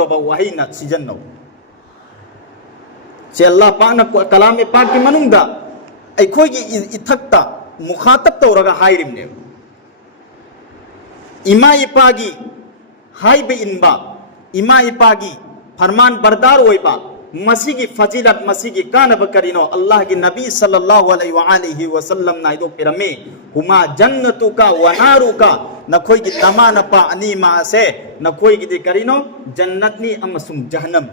वही न season no से अल्लाह पाक न कलाम पाक की मनुंगदा अखोई की इथक्ता मुखातब तौरगा हाइरिमने इमा इपागी हाइबे इनबा इमा इपागी फरमान बरदार होइबा मसी की फजीलत मसी की कानब करीनो अल्लाह की नबी सल्लल्लाहु अलैहि वसल्लम ना इदो पिरमे हुमा जन्नतु का वनारु का नखोई की तमानपा अनीमा से नखोई की करीनो जन्नतनी अमसुम जहन्नम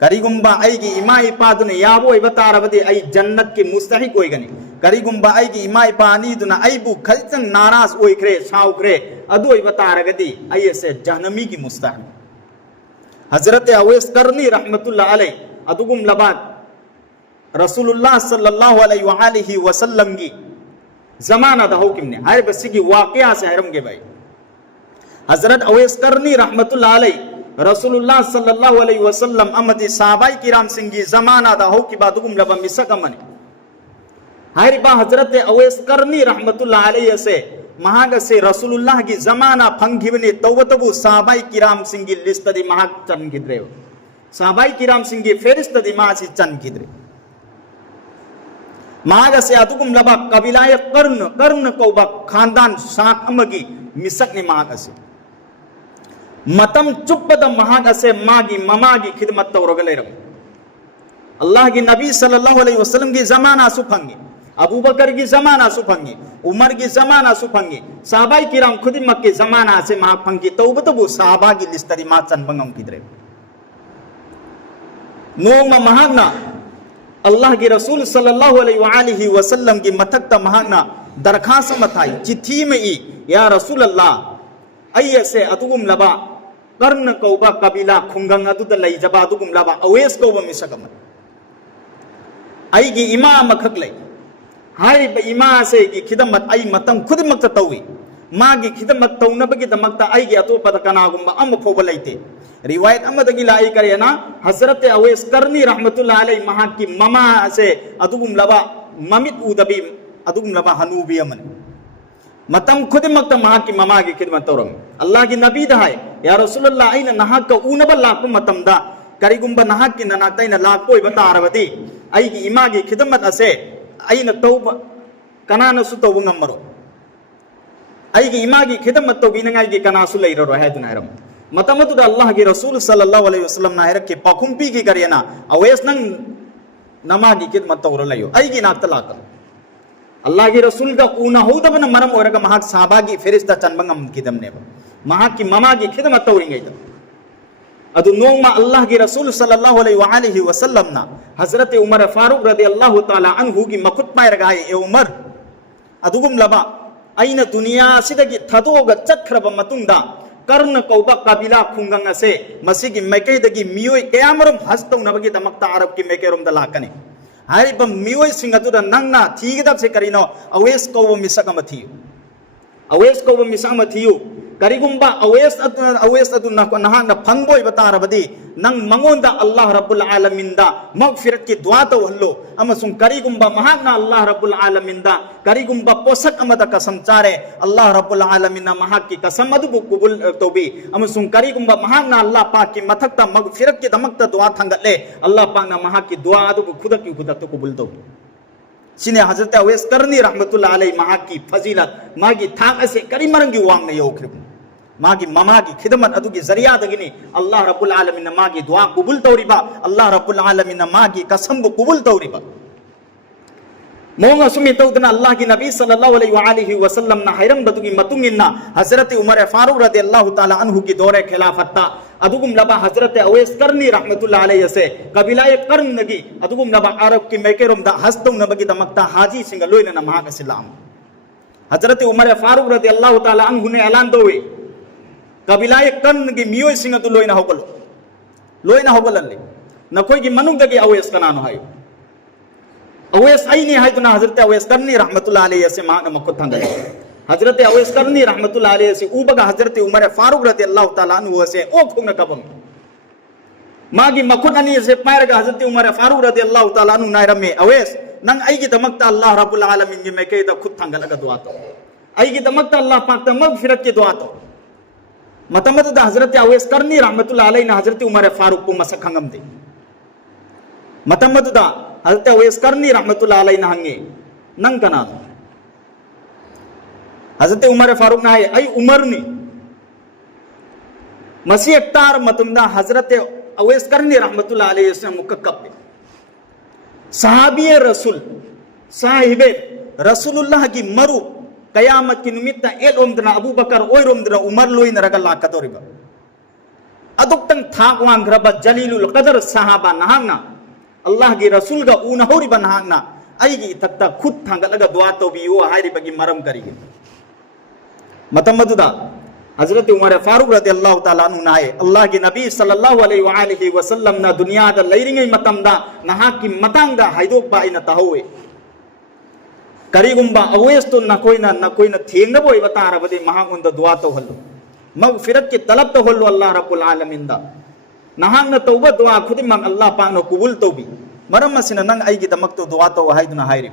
करीगुंबा आईगी इमा इपादुने याबो इबतारबदे आई जन्नत के मुस्तहिक होइगनी करीगुंबा आईगी इमा इपा अनीदुना आईबु खलचन नाराज होइख्रे साउख्रे अदु इबतारगदी आईसे जहन्नमी की मुस्तहिक हजरत अवैस करनी रहमतुल्लाह अलैह अदुगुम लबाद रसूलुल्लाह सल्लल्लाहु अलैहि वसल्लम की जमाना दा हुक्म हर बसी की वाकया से हरम के भाई हजरत अवैस करनी रहमतुल्लाह अलैह रसूलुल्लाह सल्लल्लाहु अलैहि वसल्लम अमदी साहबाई किराम सिंह की जमाना दा हो की बादुगुम लबा मिसकमने हर बा हजरत अवैस करनी रहमतुल्लाह अलैह से महाग से रसूलुल्लाह की जमाना फंगिवने तौबतबु साहबाई किराम सिंह की लिस्ट दी महाग चन गिद्रे साहबाई किराम सिंह की फेरिस्त दी मासी चन गिद्रे महाग से अतुकुम लबा कबीलाय कर्ण कौबा खानदान शाख अमगी मिसक ने महाग से मतम चुप्पद महाग से मागी ममागी खिदमत तौरगले रम अल्लाह की नबी सल्लल्लाहु अलैहि वसल्लम की जमाना सुफंगी अबू बकर की जमाना सुफंगी उमर की जमाना सुफंगी साहबाई किराम खुद मक्के जमाना से मां फंगी तौबतबु साहबा की लिस्तरी मा चनबंगम किद्रे नोमा महागना अल्लाह की रसूल सल्लल्लाहु अलैहि वसल्लम की मथक्ता महागना दरखास्त मथाई चिट्ठी में ई या रसूल अल्लाह अयसे अतुगुम लबा कर्ण कौबा कबीला खुंगंग अदुद लई जबा अतुगुम लबा अवेस कौबा मिसकम आई की इमा मखक लई हाय इमा से की खिदमत आई मतम खुद मक्त तौवी मां की खिदमत तौनबगी दमक्ता आई की अतोपद कनागुंबा अम फोब लईते रिवायत अमदगी लाई करेना हजरत अवैस करनी रहमतुल्लाह अलैहि महा की ममा से अदुगुम लबा ममित उदबी अदुगुम लबा हनूबी अमन मतम खुद मक्त महा की ममा की खिदमत तौरम अल्लाह की नबी दहाय या रसूलुल्लाह आइन नहा का ऊनब लाख मतम दा करीगुंबा नहा की ननातैन लाख कोई बता अरबदी आई की इमा की खिदमत असे आइन तौब कनानसु तौब ngमरो आई की इमा की खिदमत तौबी नंगाई की कनासु लैरो है दुनायरम मतमतु अल्लाह की रसूल सल्लल्लाहु अलैहि वसल्लम नायर के पखुंपी की करियना अवैस नंग नमा की खिदमत तौर लयो आई की नात लाक अल्लाह की रसूल का ऊना होदबन मरम ओरगा महाक साहबा की फेरिस्ता चनबंगम किदमने महाक की ममा की खिदमत तौरिंगे अदु नोमा अल्लाह की रसूल सल्लल्लाहु अलैहि वसल्लम ना हजरत उमर फारूक रदियल्लाहु ताला अन्हु की मखुत पायरगाय ए उमर अदुगुम लबा अइन दुनिया सिदगी थदोग चखरब मतुंदा कर्ण कौबा कबीला खुंगंग से मसी की मैकेदगी मियोय कयामरम हस्तौ नबगी दमक्ता अरब की मैकेरम द लाकने हारिब मियोय सिंग अदुदा नंगना थीगदब से करिनो अवेस कौब मिसकम थियो अवेस कौब मिसकम थियो करीगुंबा अवेस अदु नहान फंगबोय बतारबदी नंग मंगोंदा अल्लाह रब्बुल आलमीन दा मगफिरत की दुआ तो हल्लो अमसुं करीगुंबा महागना अल्लाह रब्बुल आलमीन दा करीगुंबा पोसक अमदा कसम चारे अल्लाह रब्बुल आलमीन महाग की कसम अदु कबूल तोबी अमसुं करीगुंबा महागना अल्लाह पाक की मथक्ता मगफिरत की दमक्ता दुआ थंगले अल्लाह पाक ना महाग की दुआ अदु खुदा की खुदा तो कबूल तो सिने हजरत अवैस करनी रहमतुल्लाह अलैहि महाग की फजीलत मागी थाक असे करी मरंगी वांग ने योख्रिब मागी ममा की खिदमत अदु की जरिया दगिनी अल्लाह रब्बुल आलमीन मागी दुआ कबूल तौरिबा अल्लाह रब्बुल आलमीन मागी कसम कबूल तौरिबा मोंगा सुमी तौदना अल्लाह की नबी सल्लल्लाहु अलैहि वसल्लम ना हैरम बदुगी मतुंगिन्ना हजरत उमर फारूक रदियल्लाहु ताला अन्हु की दौरे खिलाफत अदुगुम लबा हजरत अवैस करनी रहमतुल्लाह अलैहि से कबीलाए कर्ण नगी अदुगुम लबा अरब की मैकेरम दा हस्तौ नबगी दमक्ता हाजी सिंग लोइना ना महाग सलाम हजरत उमर फारूक रदियल्लाहु ताला अन्हु ने ऐलान दोवे कबीलाए कर्ण की मियोय सिंग अदु लोइना होगलल्ले नकोई की मनुग दगी अवैस कनानो हायो अवैस आईने हायतुना हजरत अवैस करनी रहमतुल्लाह अलैहि से महाग मक्कुत थंगले हजरत अवैस करनी रहमतुल्लाह अलैहि से उबगा हजरत उमर फारूक रदियल्लाहु ताला अन्हु से ओ खुंग कबम मागी मखुत अनि से पायरगा हजरत उमर फारूक रदियल्लाहु ताला अन्हु नायरमे अवैस नंग आईगी दमक्ता अल्लाह रब्बुल आलमीन की मैके द खुद थंगलगा दुआ तो आईगी दमक्ता अल्लाह पाक द मगफिरत की दुआ तो मतमद हजरत अवैस करनी रहमतुल्लाह अलैहि ना हजरत उमर फारूक को मसक खंगमदे मतमद हजरत अवैस करनी रहमतुल्लाह अलैहि ना हंगे नंग कना हजरत उमर फारूक ना है आई उमर नी मसी अक्तार मतमदा हजरत अवैस करनी रहमतुल्लाह अलैहि से मुकक्कब सहाबी रसूल साहिबे रसूलुल्लाह की मरु कयामत की निमित्त एल ओमदना अबू बकर ओय रोमदना उमर लोई नरगा लाकदोरिबा अदुक्तंग थाक वांग्रबा जलीलुल कदर सहाबा नहांगना अल्लाह की रसूल गा उनहोरिबा नहांगना आईगी तत्ता खुद थांगलगा दुआ तो बियो हारिबगी मरम करिगे मतमदुदा हजरत उमर फारूक रदियल्लाहु ताला अन्हु नाए अल्लाह की नबी सल्लल्लाहु अलैहि वसल्लम ना दुनिया दा लैरिंगै मतमदा नहा की मतंगदा हाइदोक बा इन तहवे करीगुंबा अवैस तो न कोई न थेंगबो बतारबदे महागुंद दुआ तो हल्लो मगफिरत की तलब तो हल्लो अल्लाह रब्बुल आलमीन दा नहांग न तौबा दुआ खुद मंग अल्लाह पाक न कुबुल तौबी मरम मसिन नंग आई की दमक तो दुआ तो हाइदना हाइरि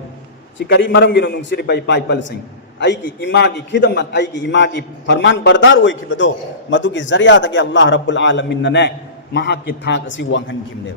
सी करी मरम गिनो नुंसिरि पाई पाई पल सिंह आई की इमा की खिदमत आई की इमा की फरमान बरदार होई खिबदो मधु की जरिया तके अल्लाह रब्बुल आलमीन ने महा की थाक असी वांगन खिमने